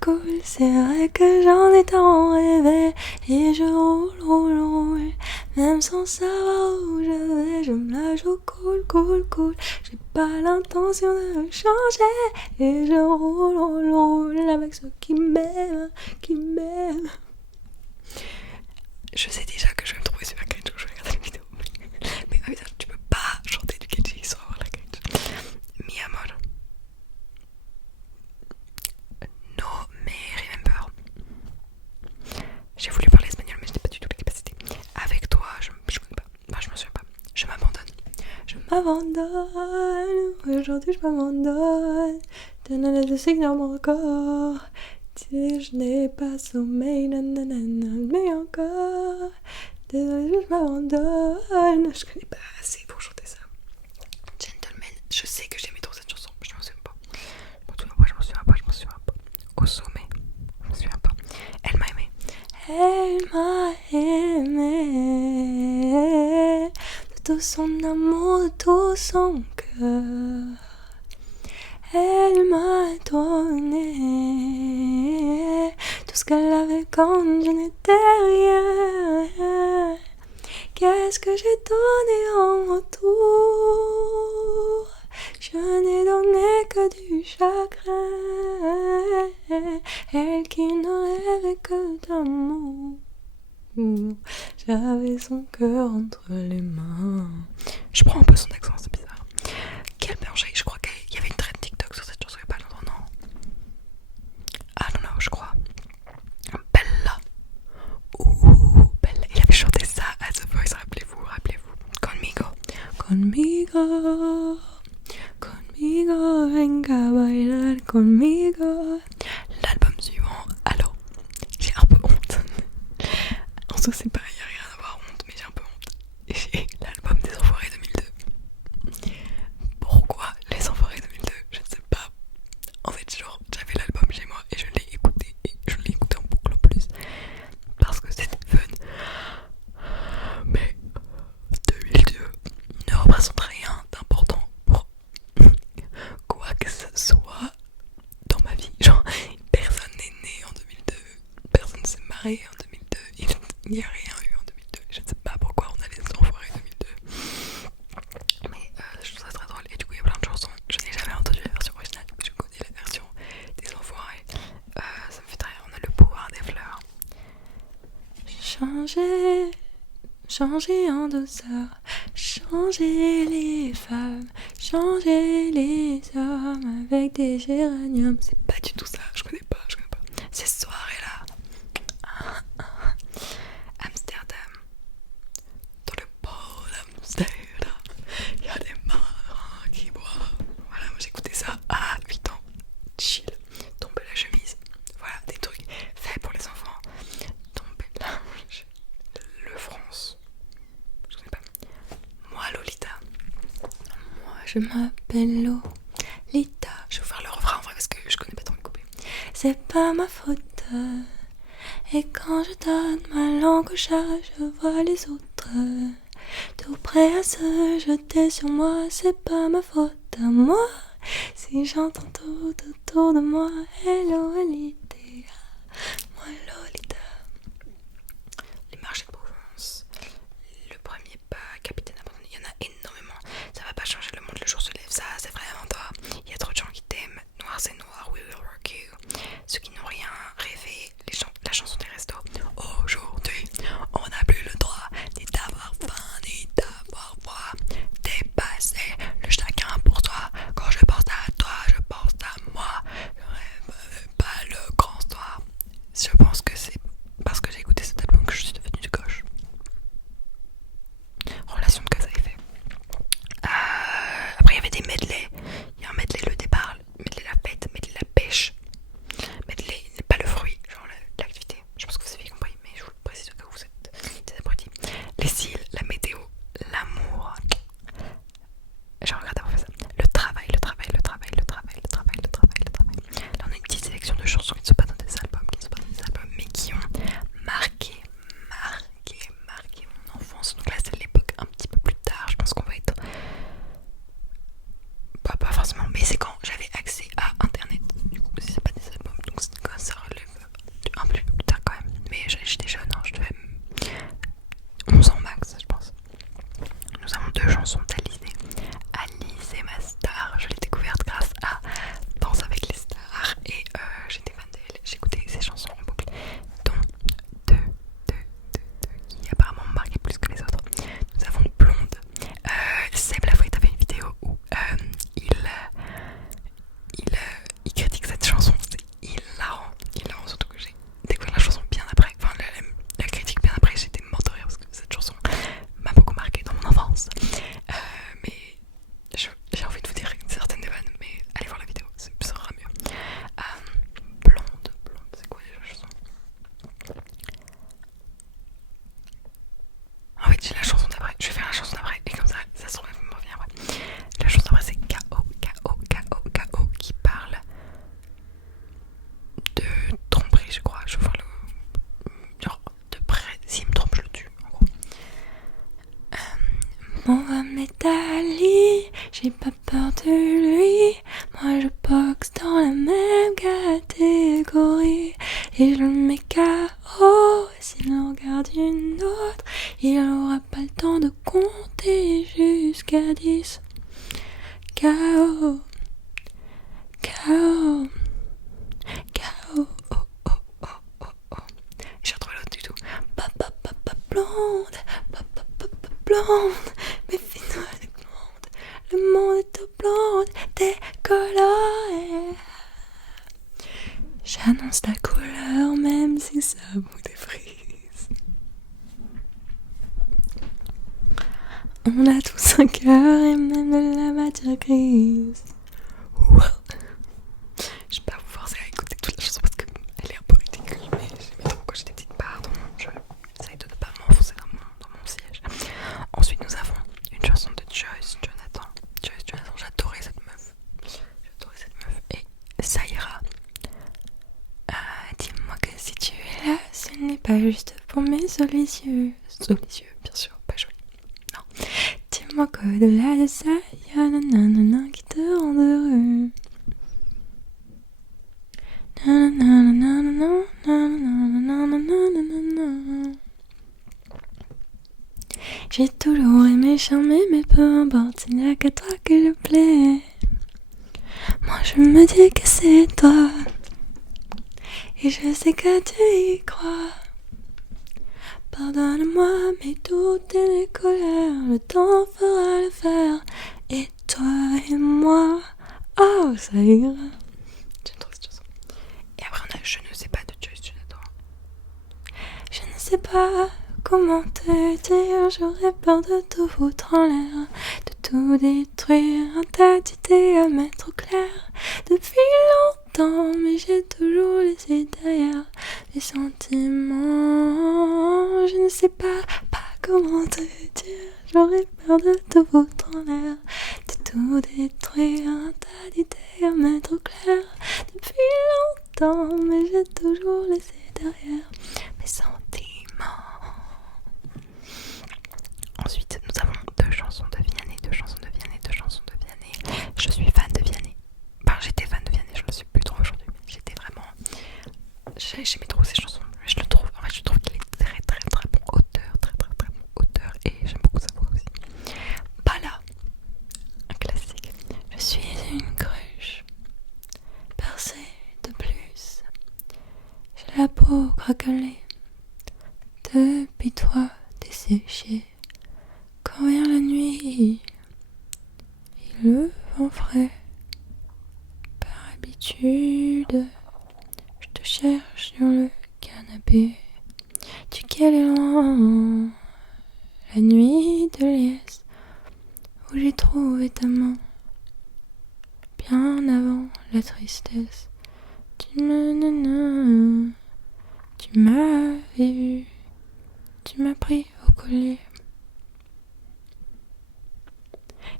cool, c'est vrai que j'en ai tant rêvé. Et je roule, même sans savoir où je vais, je me la joue cool. J'ai pas l'intention de changer. Et je roule avec ceux qui m'aiment. Je sais déjà que je vais me trouver super cringe quand je vais regarder la vidéo. Mais tu peux pas chanter du catchy sans avoir la cringe. Mi amor. No me remember. J'ai voulu parler espagnol mais je n'ai pas du tout la capacité. Avec toi, je connais pas. Enfin, je me souviens pas. Je m'abandonne. Aujourd'hui je m'abandonne. Donne des signes dans mon corps. Si je n'ai pas sommeil, mais encore. Désolée, je m'abandonne. Je connais pas assez pour chanter ça. Gentleman, je sais que j'aimais trop cette chanson, mais je m'en souviens pas. Je m'en souviens pas. Au sommet, je m'en souviens pas. Elle m'a aimé. Elle m'a aimé. De tout son amour, de tout son cœur. Elle m'a donné tout ce qu'elle avait quand je n'étais rien. Qu'est-ce que j'ai donné en retour? Je n'ai donné que du chagrin. Elle qui ne rêvait que d'amour. J'avais son cœur entre les mains. Je prends un peu son accent, c'est bizarre. Quel berger, je crois qu'il y avait une trend TikTok sur cette chanson il y a pas longtemps, non? Ah non, je crois. Bella. Ouh, Bella. Il avait chanté ça à The Voice, rappelez-vous. Conmigo, venga a bailar conmigo. L'album suivant, alors, j'ai un peu honte. En soi, c'est pareil, il n'y a rien à avoir honte, mais j'ai un peu honte. J'ai l'album des Enfoirés 2002. Pourquoi les Enfoirés 2002? Je ne sais pas. En fait, genre, j'avais l'album chez moi et je l'ai écouté en boucle en plus parce que c'était fun. Mais 2002 ne représente rien d'important pour quoi que ce soit dans ma vie. Genre, personne n'est né en 2002, personne ne s'est marié en 2002, il n'y a rien eu en 2002. Je ne sais pas pourquoi on a les Enfoirés 2002. Mais je trouve ça très drôle. Et du coup, il y a plein de chansons. Je n'ai jamais entendu la version originale, je connais la version des Enfoirés. Ça me fait très rire. On a le pouvoir des fleurs. Changer en douceur, changer les femmes, changer les hommes avec des géraniums. C'est pas du tout ça, je connais pas. Ces soirées-là. Amsterdam. Dans le port d'Amsterdam, il y a des marins qui boivent. Voilà, moi j'écoutais ça à 8 ans. Chill. Tomber la chemise. Voilà, des trucs faits pour les enfants. Tomber la chemise. Le France. Je connais pas. Moi, Lolita. Moi, je m'appelle Lolita. Je vais vous faire le refrain en vrai parce que je connais pas trop le couplet. C'est pas ma faute. Et quand je donne ma langue au chat, je vois les autres tout prêts à se jeter sur moi. C'est pas ma faute à moi si j'entends tout autour de moi. Hello, Lolita. Moi, Lolita. Les marchés de Provence. Le premier pas, Capitaine abandonné. Il y en a énormément. Ça va pas changer le monde, le jour se lève. Ça, c'est vraiment toi. Il y a trop de gens qui t'aiment. Noir, c'est noir. We will rock you. Ceux qui n'ont rien rêvé. La chanson des restos. Aujourd'hui, on n'a plus le droit ni d'avoir faim, ni d'avoir froid. Dépasser le chacun pour soi. Quand je pense à toi, je pense à moi. Je rêve pas le grand soir. Je pense que c'est parce que j'ai écouté cet album que je suis devenue de gauche. Relation de cause à effet. Après, il y avait des medley. Il y a un medley le départ, medley la fête, medley la pêche. Medley, pas le fruit, genre l'activité. Je pense que vous avez compris, mais je vous le précise au cas où vous êtes abrutis. Les cils, la météo, l'amour. Je regrette d'avoir fait ça. Le travail. Là, on a une petite sélection de chansons qui ne sont pas dans des albums, mais qui ont marqué mon enfance. Donc là, c'est l'époque un petit peu plus tard. Je pense qu'on va être. Pas forcément, mais c'est quand j'avais accès à internet. Du coup, si c'est pas des albums monde, méfie-toi du monde. Le monde est tout blond, décoloré. J'annonce la couleur même si ça vous défrise. On a tous un cœur et même de la matière grise. Wow. Je vais pas vous forcer à écouter toute la chanson parce qu'elle est un peu ridicule, mais j'aimais trop quand j'étais petite. Pardon, j'essaye de ne pas m'enfoncer dans mon siège. Ensuite nous avons une chanson de Joyce Jonathan. J'adorais cette meuf. Et ça ira. Dis-moi que si tu es là, ce n'est pas juste pour mes jolis yeux. Jolis yeux, bien sûr, pas jolis. Non. Dis-moi qu'au-delà de ça, y a nanana qui te rend heureux. J'ai toujours aimé charmer, mais peu importe, il n'y a qu'à toi que je plais. Moi je me dis que c'est toi, et je sais que tu y crois. Pardonne-moi, mais tout est les colères, le temps fera l'affaire. Et toi et moi, oh ça ira. J'aime trop cette chanson. Et après on a Je ne sais pas de Joyce Jonathan. Je ne sais pas comment te dire, j'aurais peur de tout foutre en l'air, de tout détruire, un tas d'idées à mettre au clair. Depuis longtemps, mais j'ai toujours laissé derrière mes sentiments. Je ne sais pas comment te dire, j'aurais peur de tout foutre en l'air, de tout détruire, un tas d'idées à mettre au clair. Depuis longtemps, mais j'ai toujours laissé derrière mes sentiments. Ensuite, nous avons deux chansons de Vianney. Je suis fan de Vianney. Enfin, j'étais fan de Vianney, je ne le suis plus trop aujourd'hui, mais j'étais vraiment... J'aimais trop ses chansons. Je trouve qu'il est très très très bon auteur, et j'aime beaucoup sa voix aussi. Pas là, un classique. Je suis une cruche, percée de plus. J'ai la peau craquelée, depuis toi desséchée. Quand vient la nuit, et le vent frais, par habitude, je te cherche sur le canapé, duquel est loin la nuit de liesse, où j'ai trouvé ta main, bien avant la tristesse. Tu m'avais vu, tu m'as pris au collier.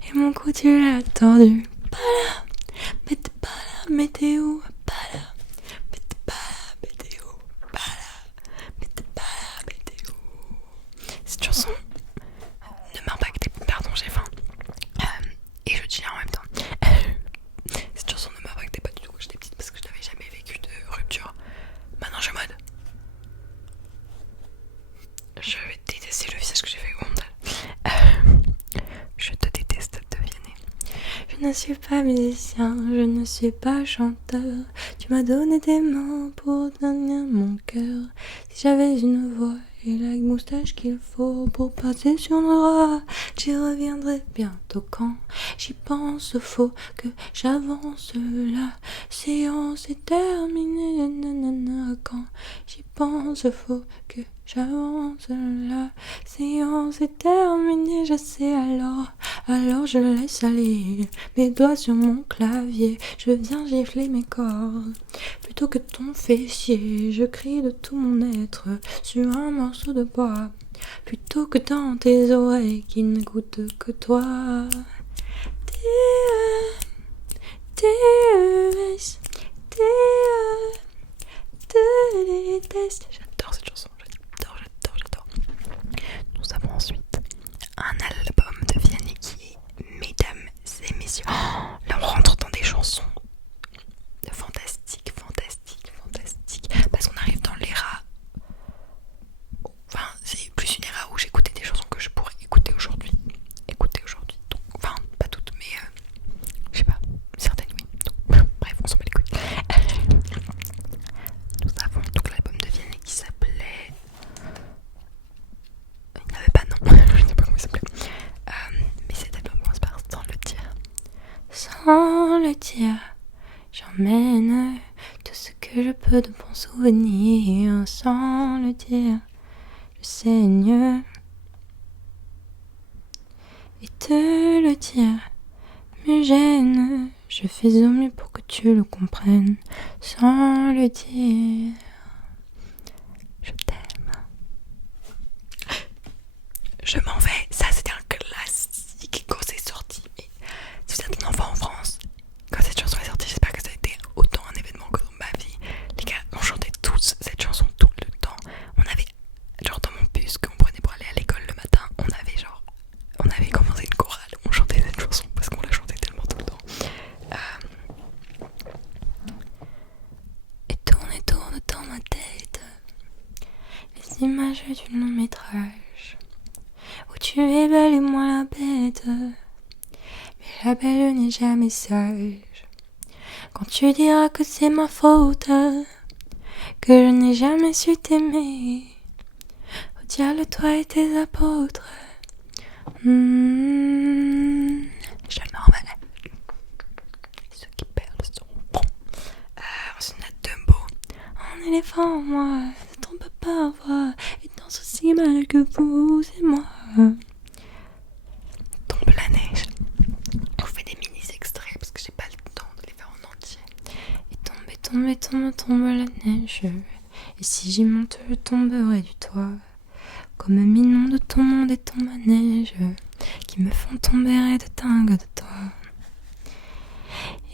Et mon cou tu l'as tordu. Pas là, mais t'es pas là, mais t'es où? Pas là, mais t'es pas là, mais t'es où? Pas là, mais t'es pas là, mais t'es où? Cette chanson ne m'impactait pas. Pardon, j'ai faim. Et je dis en même temps. Cette chanson ne m'impactait pas du tout quand j'étais petite parce que je n'avais jamais vécu de rupture. Maintenant je suis en mode. Je vais détester le visage que j'ai fait au mental. Je te déteste, devinez. Je ne suis pas musicien, je ne suis pas chanteur. Tu m'as donné tes mains pour tenir mon cœur. Si j'avais une voix et la moustache qu'il faut pour passer sur nos droits, j'y reviendrai bientôt quand j'y pense. Faut que j'avance, la séance est terminée. Nanana, quand j'y pense, faut que j'avance, la séance est terminée. Je sais alors je laisse aller mes doigts sur mon clavier. Je viens gifler mes cordes plutôt que ton fessier. Je crie de tout mon être sur un morceau de bois plutôt que dans tes oreilles qui n'écoutent que toi. T-E-S, te déteste. J'adore cette chanson, j'adore. Nous avons ensuite un album de Vianney qui est Mesdames et Messieurs. Oh, là on rentre dans des chansons fantastiques. Parce qu'on arrive dans l'ère. Enfin, c'est plus une ère où j'écoutais des chansons que je pourrais écouter aujourd'hui. Donc, enfin, pas toutes, mais je sais pas, certaines oui. Donc sans le dire. J'emmène tout ce que je peux de bons souvenirs sans le dire. Je saigne et te le dire me gêne. Je fais au mieux pour que tu le comprennes sans le dire. Je t'aime. Je m'en vais. Ça, c'était un classique quand c'est sorti. Mais si vous êtes un enfant en France, quand cette chanson est sortie, j'espère que ça a été autant un événement que dans ma vie. Les gars, on chantait tous cette chanson tout le temps. On avait, genre dans mon bus qu'on prenait pour aller à l'école le matin, on avait commencé une chorale. On chantait cette chanson parce qu'on la chantait tellement tout le temps. Et tourne dans ma tête les images du long métrage où tu es belle et moi la bête. Mais la belle n'est jamais sage. Quand tu diras que c'est ma faute, que je n'ai jamais su t'aimer, retiens-le toi et tes apôtres. Je m'en vais. Ceux qui perdent seront bons. Ensuite, on a Dumbo. En éléphant, moi, ne tombe pas voir et danse aussi mal que vous et moi. Tombe la neige. On fait des mini-extraits parce que j'ai pas le temps de les faire en entier. Et tombe la neige. Et si j'y monte, je tomberai du toit. Comme un mignon de ton monde et ton manège qui me font tomber de dingue de toi.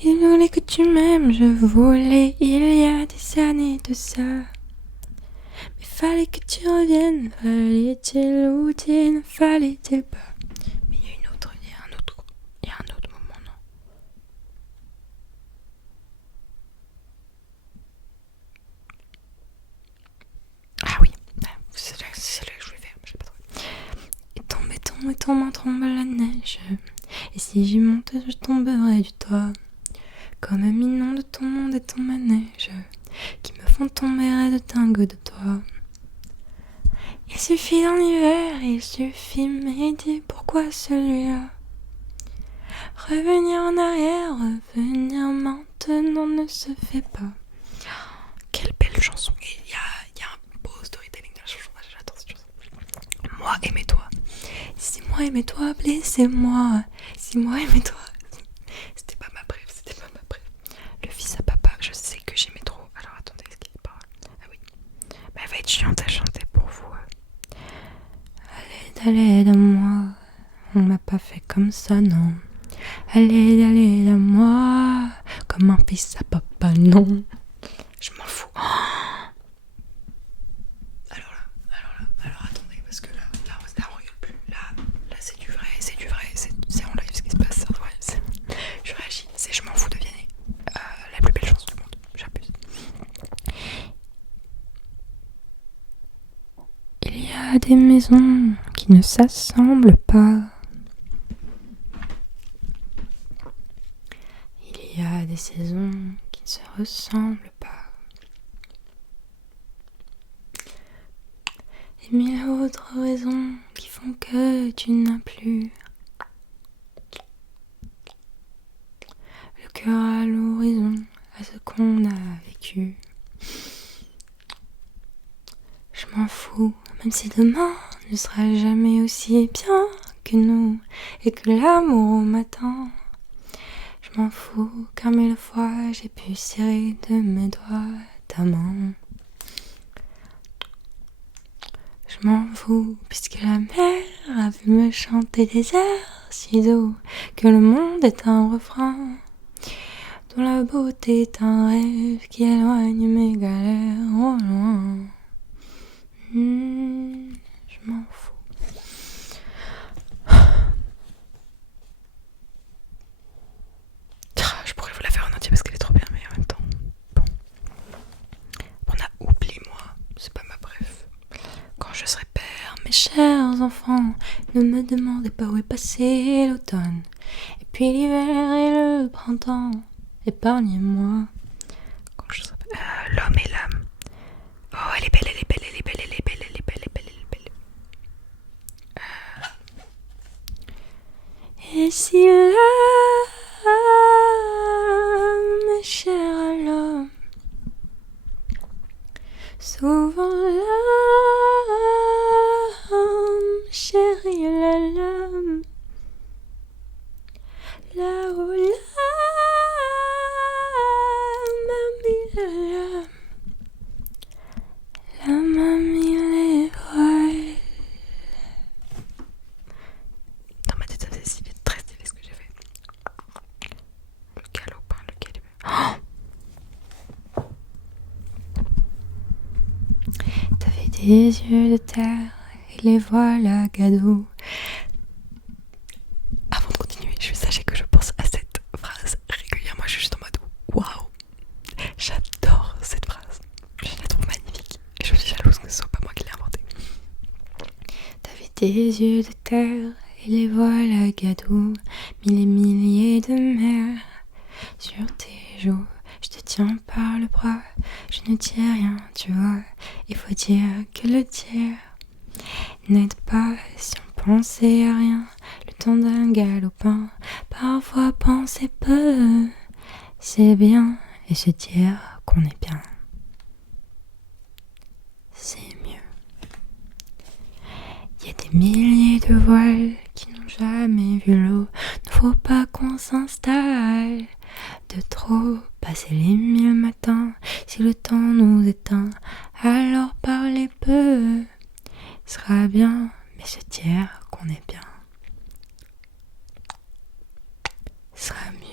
Il voulait que tu m'aimes, je voulais il y a des années de ça. Mais fallait que tu reviennes, fallait-il ou ne fallait-il pas. Mais il y a un autre moment, non? Ah oui, c'est là que je vais faire, je sais pas trop. Et tombe la neige. Et si j'y monte, je tomberai du toit. Comme un mignon de ton monde et ton manège qui me font tomber de dingue de toi. Il suffit d'un hiver, il suffit mais dis pourquoi celui-là. Revenir en arrière, revenir maintenant ne se fait pas. Quelle belle chanson. Et il y a un beau storytelling de la chanson. J'adore cette chanson. Moi, aimez-toi. Si moi, aimez-toi, blessez-moi. Si moi, aimez-toi. C'était pas ma préf. Le fils à papa, je sais que j'aimais trop. Alors attendez, est-ce qu'il y a des paroles? Ah oui. Bah, elle va être chiante à chanter pour vous. À l'aide à moi. On m'a pas fait comme ça, non. À l'aide à moi. Comme un fils à papa, non. Je m'en fous. Alors attendez, parce que là on rigole plus. Là c'est du vrai, c'est en live ce qui se passe. Je réagis, c'est je m'en fous de Vianney. La plus belle chanson du monde, j'abuse. Il y a des maisons qui ne s'assemblent pas. Il y a des saisons qui ne se ressemblent pas. Et mille autres raisons qui font que tu n'as plus le cœur à l'horizon, à ce qu'on a vécu. Je m'en fous, même si demain ne sera jamais aussi bien que nous et que l'amour au matin. Je m'en fous, car mille fois j'ai pu serrer de mes doigts ta main. Je m'en fous, puisque la mer a vu me chanter des airs si doux que le monde est un refrain, dont la beauté est un rêve qui éloigne mes galères au loin. Je m'en fous. Je pourrais vous la faire en entier parce qu'elle est trop bien, mais en même temps, bon. On a Oublie-moi, c'est pas ma préf. Quand je serai père, mes chers enfants, ne me demandez pas où est passé l'automne. Et puis l'hiver et le printemps, épargnez-moi. Quand je serai père, l'homme et l'âme. Oh, elle est belle, elle est belle, elle est belle, elle est belle, elle est belle, elle est belle, elle est belle. Et si là des yeux de terre et les voilà cadeaux. Avant de continuer, sachez que je pense à cette phrase régulièrement. Je suis juste en mode waouh, j'adore cette phrase. Je la trouve magnifique et je suis jalouse que ce soit pas moi qui l'ai inventée. T'avais des yeux de terre et les voilà cadeaux, mille et milliers de mers sur tes joues. Je te tiens par le bras, je ne dis rien, tu vois. Il faut dire que le dire n'aide pas si on pensait à rien. Le temps d'un galopin, parfois penser peu, c'est bien, et se dire qu'on est bien, c'est mieux. Y a des milliers de voiles qui n'ont jamais vu l'eau. Ne faut pas qu'on s'installe de trop, passer les 1000 matins. Si le temps nous éteint, alors parler peu sera bien, mais se dire qu'on est bien sera mieux.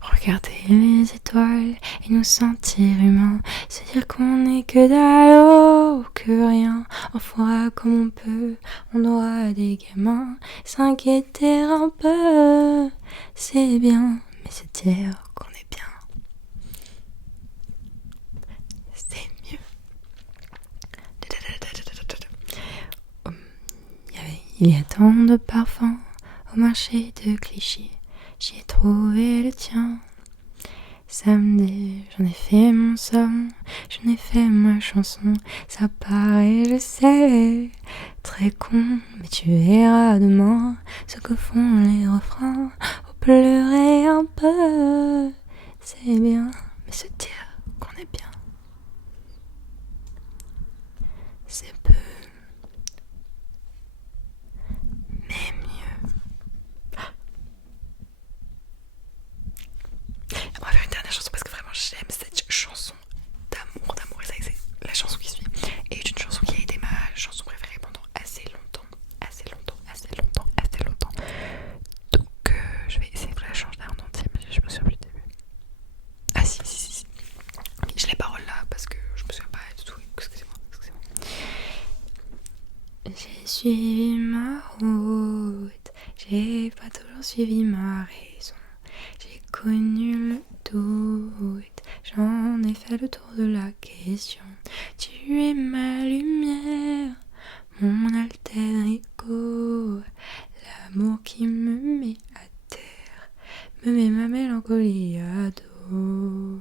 Regarder les étoiles et nous sentir humains, se dire qu'on n'est que dalle, que rien, on fera comme on peut, on aura des gamins, s'inquiéter un peu, c'est bien, mais se dire qu'on est bien, c'est mieux. Il y a tant de parfums au marché de Clichy, j'y ai trouvé le tien. Samedi, j'en ai fait mon son, j'en ai fait ma chanson, ça paraît, je sais, très con, mais tu verras demain ce que font les refrains, au pleurer un peu, c'est bien, mais se dire qu'on est bien, c'est peu, mais mieux. On va faire une dernière chanson parce que vraiment j'aime cette chanson d'amour, et ça c'est la chanson qui suit. Et c'est une chanson qui a été ma chanson préférée pendant assez longtemps. Donc je vais essayer de la chanter en entier, mais je me souviens plus du début. Ah si. J'ai les paroles là parce que je me souviens pas du tout. Excusez-moi. J'ai suivi ma route, j'ai pas toujours suivi ma raison. J'ai connu le doute, j'en ai fait le tour de la question. Tu es ma lumière, mon alter ego, l'amour qui me met à terre, me met ma mélancolie à dos.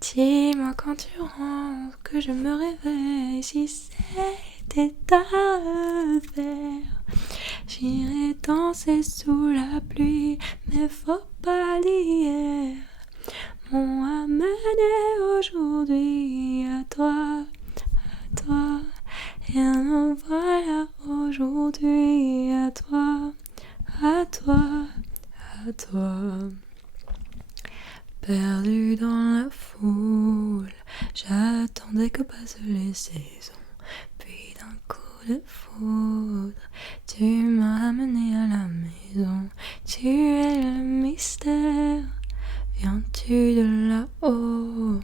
Dis-moi quand tu rentres que je me réveille, si c'était à refaire. J'irai danser sous la pluie, mais faut pas d'hier. Mon âme est aujourd'hui à toi, et me voilà aujourd'hui à toi. Perdu dans la foule, j'attendais que passent les saisons. Puis d'un coup de foudre, tu m'as ramené à la maison. Tu es le mystère, viens-tu de là-haut?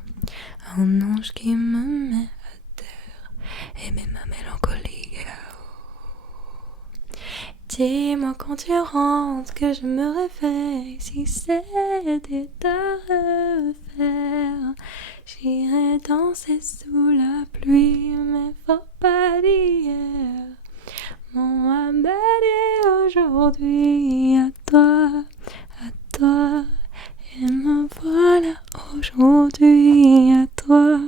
Un ange qui me met à terre et met ma mélancolie KO. Dis-moi quand tu rentres que je me réveille, si c'était à refaire. J'irai danser sous la pluie, mais faut pas d'hier. Mon âme est aujourd'hui à toi, et me voilà aujourd'hui à toi,